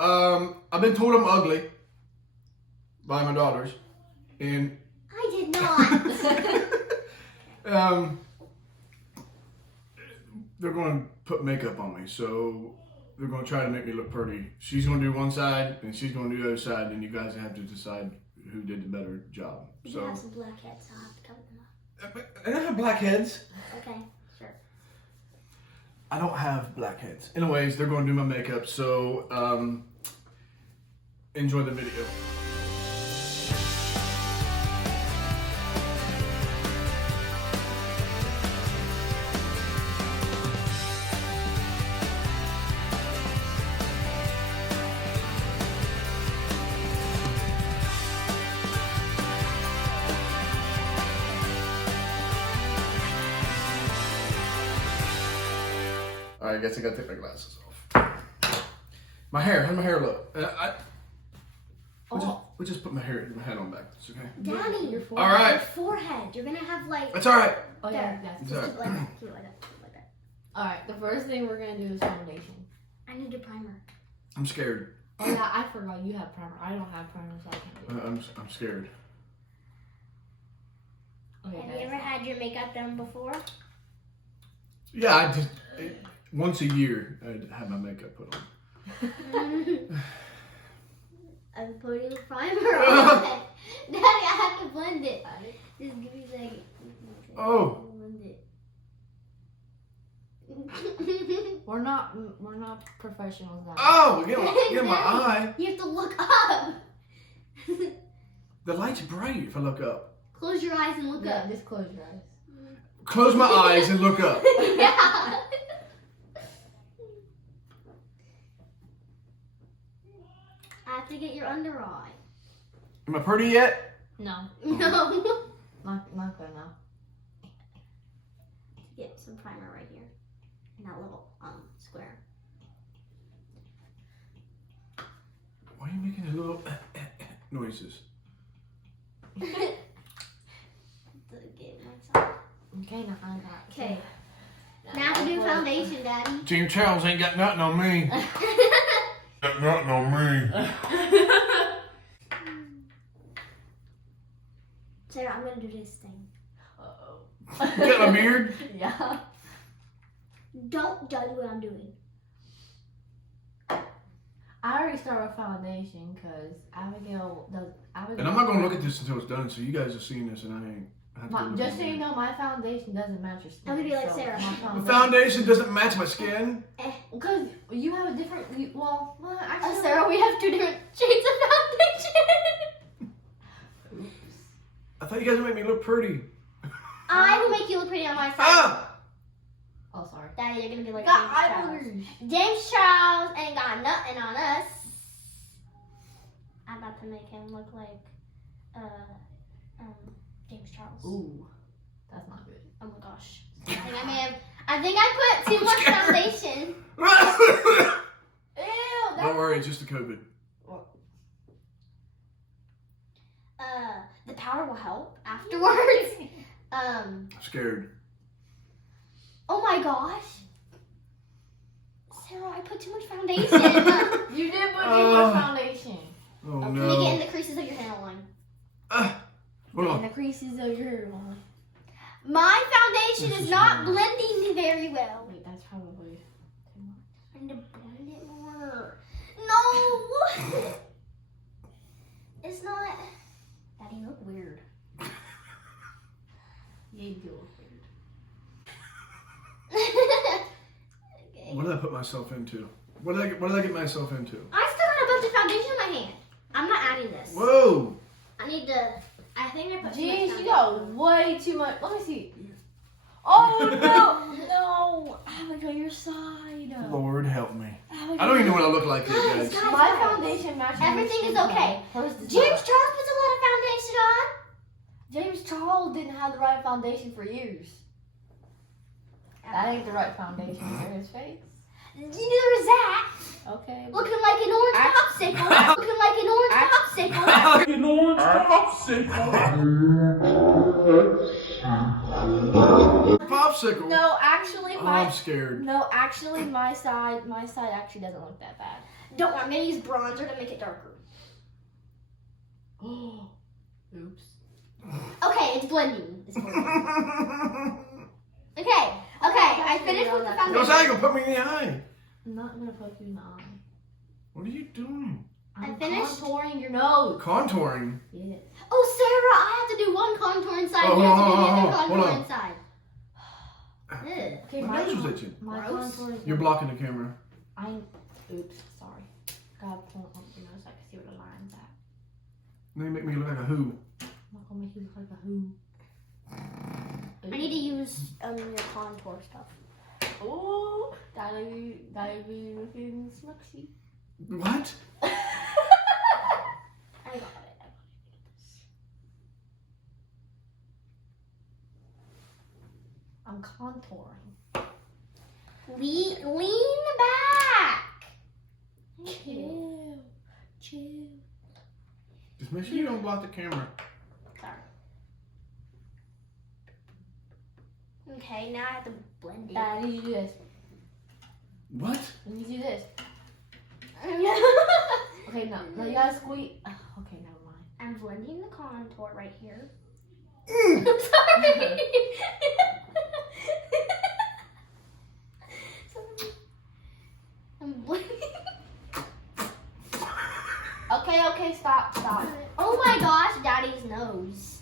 I've been told I'm ugly by my daughters, and I did not. they're going to put makeup on me, so they're going to try to make me look pretty. She's going to do one side, and she's going to do the other side, and you guys have to decide who did the better job. You So have some blackheads, so I'll have to cover them up. I don't have blackheads. Okay, sure. I don't have blackheads. Anyways, they're going to do my makeup, so enjoy the video. Alright, I guess I gotta take my glasses off. My hair, how'd my hair look? We'll just put my head on back. It's okay. Daddy, your forehead. All right. Your forehead. You're gonna have like. It's alright. Oh yeah, There. that's Just keep it like that. Keep it like that. Keep it like that. Alright, the first thing we're gonna do is foundation. I need a primer. I'm scared. Oh yeah, I forgot you have primer. I don't have primer, so I can't do it. I'm scared. Okay, Have you guys. ever had your makeup done before? Yeah, I just once a year I have my makeup put on. I'm putting primer on. Daddy, I have to blend it. Just give me a second. Oh. Blend it. We're not professionals now. Oh, get my eye. You have to look up. The light's bright if I look up. Close your eyes and look Yeah, up. just close your eyes. Close my eyes and look up. Yeah. I have to get your under eye. Am I pretty yet? No, No. not good now. Get some primer right here. In that little square. Why are you making a little noises? To get myself. Okay, now I'm back. Okay. Now to do foundation, Daddy. James Charles ain't got nothing on me. Got nothing on me. Sarah, I'm gonna do this thing. Uh-oh. You got a beard? Yeah. Don't judge what I'm doing. I already started with foundation because Abigail does. And I'm not gonna look at this until it's done, so you guys are seeing this and I ain't. I have to look Just at so it. you know, my foundation doesn't match your skin. I'm gonna be like Sarah. The foundation doesn't match my skin. Because you have a different. Actually, Sarah, we have two different shades of foundation. I thought you guys would make me look pretty. I will make you look pretty on my side. Ah! Oh, sorry. Daddy, you're gonna be like Got James eye Charles. boogers. James Charles ain't got nothing on us. I'm about to make him look like James Charles. Ooh, that's not good. Oh my gosh. I think I put too much foundation. Ew. Don't worry, it's just a COVID. The powder will help afterwards. I'm scared. Oh my gosh. Sarah, I put too much foundation. You did put too much foundation. Oh Make it no. in the creases of your hairline. Hold In on. the creases of your hairline. My foundation This is is not weird. blending very well. Wait, that's probably too much. I need to blend it more. No! It's not. Daddy, you look weird. Yeah, you do look weird. Okay. What did I put myself into? What did I get myself into? I still got a bunch of foundation in my hand. I'm not adding this. Whoa! I need to. I think I put too much Jeez, you foundation. got way too much. Let me see. Oh no, no! Abigail, your side. Lord help me. Abigail. I don't even know what I look like yet, Guys, guys. guys. My foundation matches. Everything your is skin okay. tone. Hers does James not. Charles puts a lot of foundation on. James Charles didn't have the right foundation for years. That ain't the right foundation for his face. Neither is that. Okay. Looking like an orange popsicle. Looking like an orange popsicle. Popsicle. No, actually, Oh, my I'm scared. no, actually, my side actually doesn't look that bad. Don't worry, I'm gonna use bronzer to make it darker. Oops. Okay, it's blending. It's blending. Okay, I finished with the Yo, foundation. how you gonna put me in the eye? I'm not gonna poke you in the eye. What are you doing? I'm finished? contouring your nose. Contouring. Yeah. Oh, Sarah, I have to do one contour inside. Oh, You have to do hold the on, other hold contour on. inside. Ugh. Okay, My nose was itching. My Gross. contour is You're blocking the camera. Oops, sorry. Gotta pull it up your nose so I can see where the line's at. Now you make me look like a who. I'm not gonna make you look like a who. I need to use your contour stuff. Oh, that'll be looking smuxy. What? I got it. I'm contouring. Lean back. Thank you. Chill. Just make sure you don't block the camera. Sorry. Okay, now I have to blend it. Daddy, you do this. What? And you do this. Okay, no, you gotta squeeze. Okay, never mind. I'm blending the contour right here. Mm. I'm sorry. Sorry. I'm blending. Okay, stop. Oh my gosh, Daddy's nose.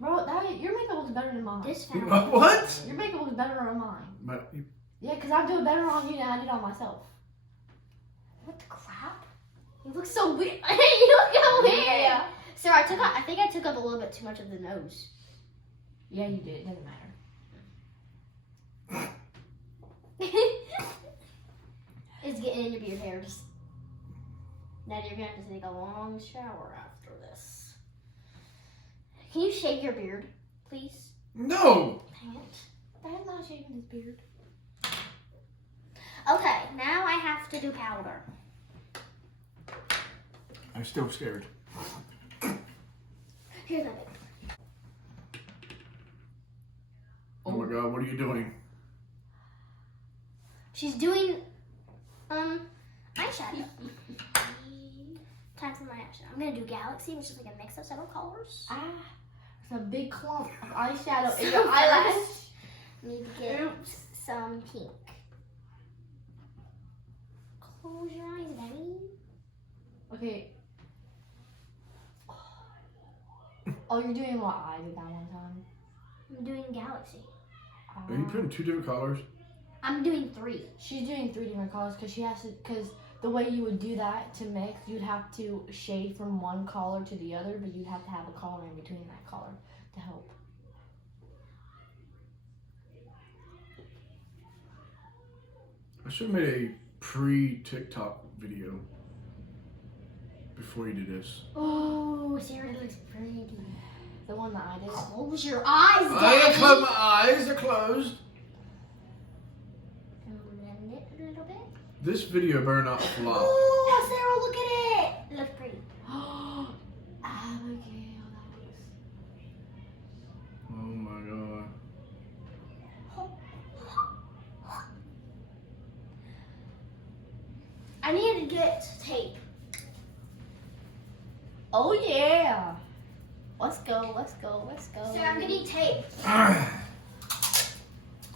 Bro, your makeup was better than mine. This found. What? Your makeup was better than mine. But you, Yeah, because I do it better on you than I did on myself. What the crap? You look so weird. You look so weird. Yeah. Sarah, I think I took up a little bit too much of the nose. Yeah, you did. It doesn't matter. It's getting in your beard hairs. Now you're gonna have to take a long shower after this. Can you shave your beard, please? no. Dang it. Dad's not shaving his beard. Okay, now I have to do powder. I'm still scared. Here's my big. Oh my God, what are you doing? She's doing eyeshadow. Time for my eyeshadow. I'm gonna do Galaxy, which is like a mix of several colors. It's a big clump of eyeshadow in So your eyelash. first, need to get some pink. Close your eyes, Daddy. Okay. Oh, you're doing what I did that one time? I'm doing Galaxy. Are you putting two different colors? I'm doing 3. She's doing 3 different colors because she has to. Because the way you would do that to mix, you'd have to shade from one color to the other, but you'd have to have a color in between that color to help. I should have made a pre-TikTok video before you did this. Oh, Sarah looks pretty. The one that I did. Close your eyes, Daddy. I gotta close my eyes. They're closed. Blend it a little bit. This video better not flop. Oh, Sarah, look at it. It looks pretty. Abigail, that looks. Oh my God. I need to get tape. Oh yeah. Let's go. Sarah, I'm getting tape. Time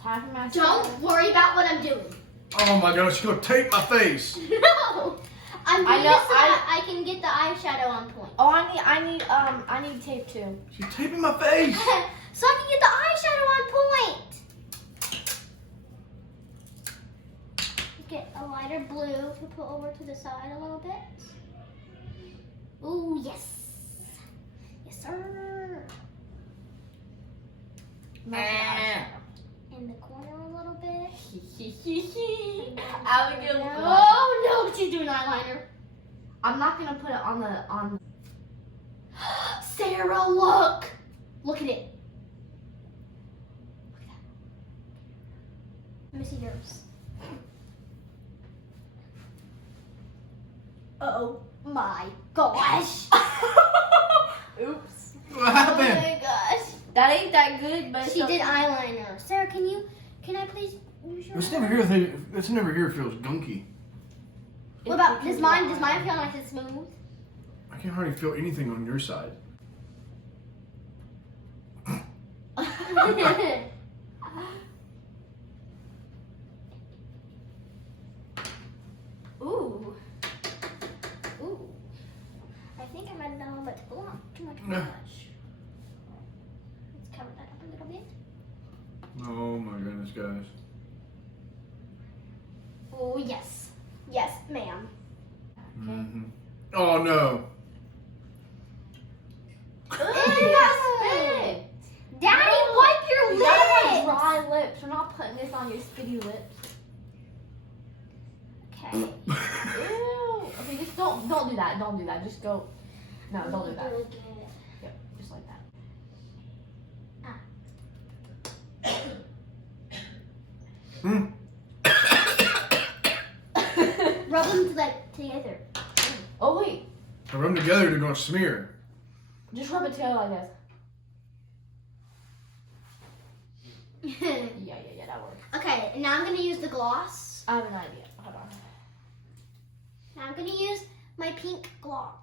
for my Don't worry about what I'm doing. Oh my God, she's gonna tape my face. No, I'm doing I know, this so that I can get the eyeshadow on point. Oh, I need tape too. She's taping my face. So I can get the eyeshadow on point. Get a lighter blue to put over to the side a little bit. Ooh, yes. Yes, sir. In the corner a little bit. Abigail. Oh no, she's doing eyeliner. I'm not gonna put it on. Sarah, look. Look at it. Look at that. Let me see yours. Oh my gosh. Oops. What Oh happened? my gosh. That ain't that good, but She did eyeliner. Sarah, can I please use your This never here feels gunky. What about does mine feel nice and smooth? I can hardly feel anything on your side. Ooh. Ooh. I think I might have done a little bit too much. Let's cover that up a little bit. Oh my goodness, guys. Oh yes. Yes, ma'am. Mhm. Oh no. Spit. Daddy, wipe your You gotta have lips. dry lips. We're not putting this on your spitty lips. Okay. Ew. Okay, just don't do that. Don't do that. Just go. No, don't do that. Really good. Yep, just like that. Hmm. Rub them together. Oh wait, I rub them together, they're gonna smear. just rub it together like this. Yeah, that works. Okay, and now I'm gonna use the gloss. I have an idea. Hold on. Now I'm gonna use my pink gloss.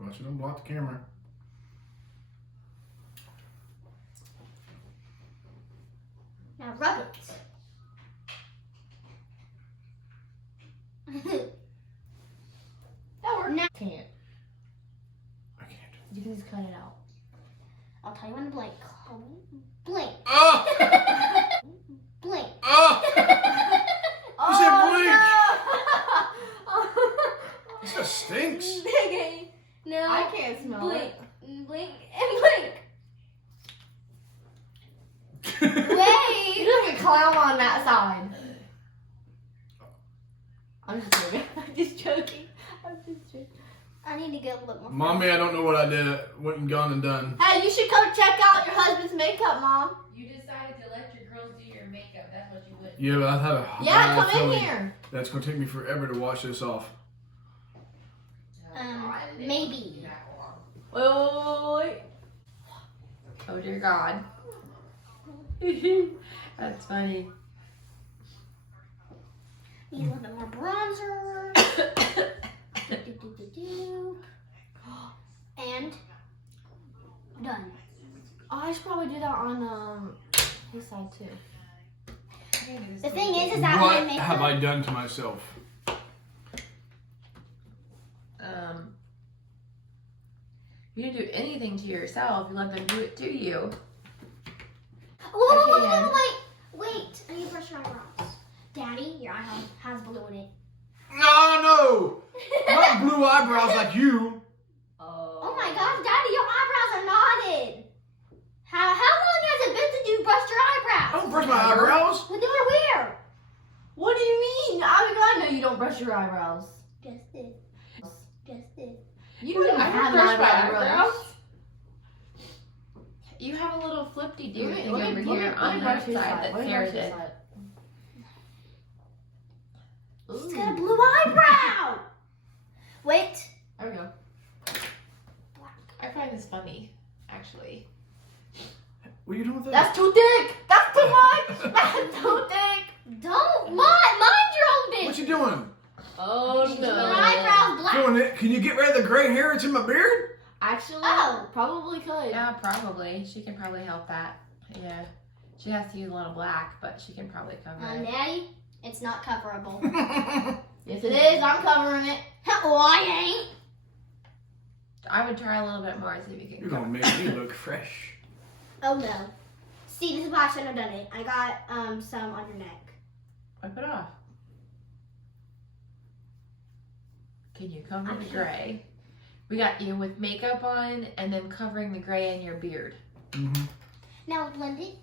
Well, she don't block the camera. Now rub it. That works. Now- Can't. I can't. You can just cut it out. I'll tell you when to blink. Blink. Oh! Blink. Oh! You said Oh, This just stinks. Okay. No. I can't smell blink. it. Blink and blink. You Wait. look like a clown on that side. I'm just joking. I'm just joking. I need to get a little more. Mommy, I don't know what I did. Went and gone and done. Hey, you should come check out your husband's makeup, Mom. You decided to let your girls do your makeup. That's what you would. Yeah, but I have a Yeah, bad come in feeling here. That's gonna take me forever to wash this off. Maybe. Wait. Oh dear God. That's funny. Need a little bit more bronzer. And done. Oh, I should probably do that on his side too. The thing is that What when I make have them, I done to myself? You didn't do anything to yourself. You let them do it to you. Whoa, wait. I need to brush your eyebrows. Daddy, your eye has blue in it. No! Not blue eyebrows like you. Oh my gosh, Daddy, your eyebrows are knotted. How long has it been since you brushed your I eyebrows? don't brush my eyebrows. Well, they were where? What do you mean? I know you don't brush your eyebrows. Just this. You don't even I have brush my eyebrows. eyebrows. You have a little flip-de do thing over here on that side that Sarah did. She's got a blue eyebrow. Wait. There we go. I find this funny, actually. What are you doing with that? That's too thick. That's too much. That's too thick. Don't mind your own What business. you doing? Oh Your eyebrows black. Doing it? Can you get rid of the gray hair that's in my beard? Actually, Oh. probably could. Yeah, probably. She can probably help that. Yeah. She has to use a little black, but she can probably cover it. Daddy, it's not coverable. Yes, it is. I'm covering it. Oh, I ain't. I would try a little bit more, see if you can You're cover gonna make me look fresh. Oh no. See, this is why I shouldn't have done it. I got some on your neck. Wipe it off. Can you cover I'm the sure. gray? We got you with makeup on and then covering the gray in your beard. Mm-hmm. Now blend it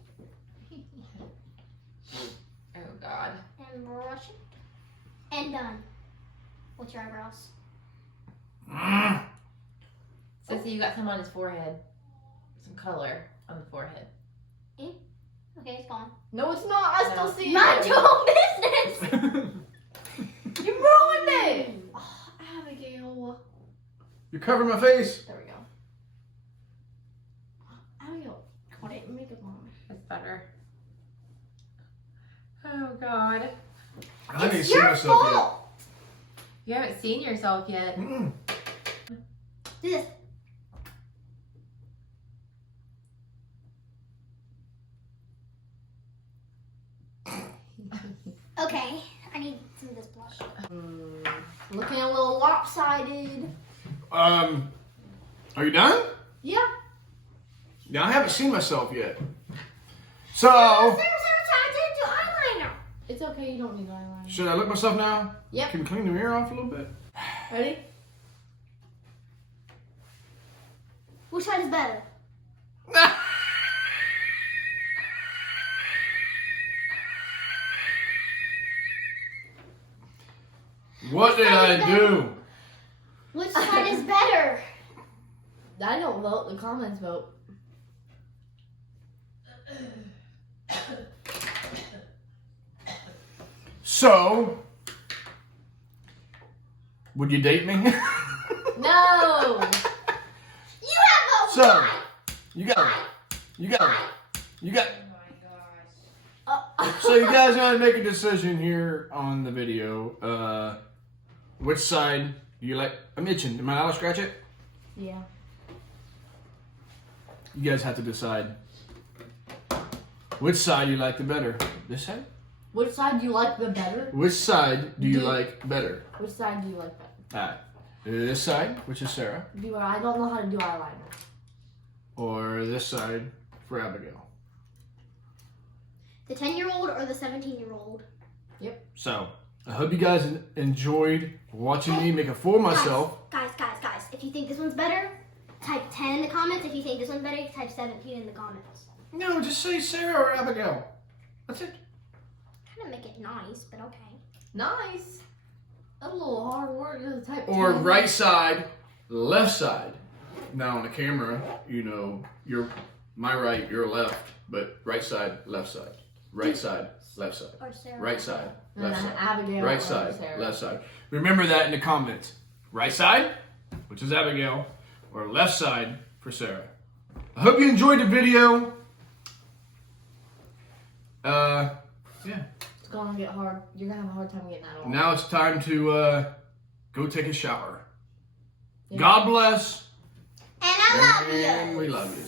Oh God. and brush it. And done. With your eyebrows. Sissy, you got some on his forehead. Some color on the forehead. Okay, it's gone. No, it's not. I still No. see Mind it. your own business. You ruined it. Oh, Abigail. You're covering my face. There we go. Abigail, put makeup on. It's better. Oh God. I haven't It's seen your myself fault. You haven't seen yourself yet. yet. Mm-mm. Do this. Okay, I need some of this blush. Looking a little lopsided. Are you done? Yeah. Yeah, I haven't seen myself yet. So, Sarah, I didn't do eyeliner. It's okay, you don't need eyeliner. should I look myself now? Yep. Can you clean the mirror off a little bit? Ready? Which side is better? What did I do? Which side is better? I don't vote, the comments vote. So, would you date me? No! You have a So, you got it. You got it. You got it. So you guys gotta make a decision here on the video. Which side do you like? I'm itching. Am I allowed to scratch it? Yeah. You guys have to decide. Which side you like the better? This side? Which side do you like the better? Which side do you like better? Which side do you like better? Alright. This side, which is Sarah, I don't know how to do eyeliner. or this side for Abigail. The 10-year-old or the 17-year-old? So, I hope you guys enjoyed watching me make a fool of myself. Guys. If you think this one's better, type 10 in the comments. If you think this one's better, type 17 in the comments. No, just say Sarah or Abigail. That's it. Kind of make it nice, but okay. Nice. That's a little hard work to type. Or 10. right side, left side. Now on the camera, you know, you're my right, your left, but right side, left side. Right side, left side. Or Sarah. Right side, And left then side. Abigail. Right or side, Sarah. left side. Remember that in the comments. Right side, which is Abigail, or left side for Sarah. I hope you enjoyed the video. Yeah. It's gonna get hard. You're gonna have a hard time getting that off. Now it's time to go take a shower. Yeah. God bless. And I love you. And we love you.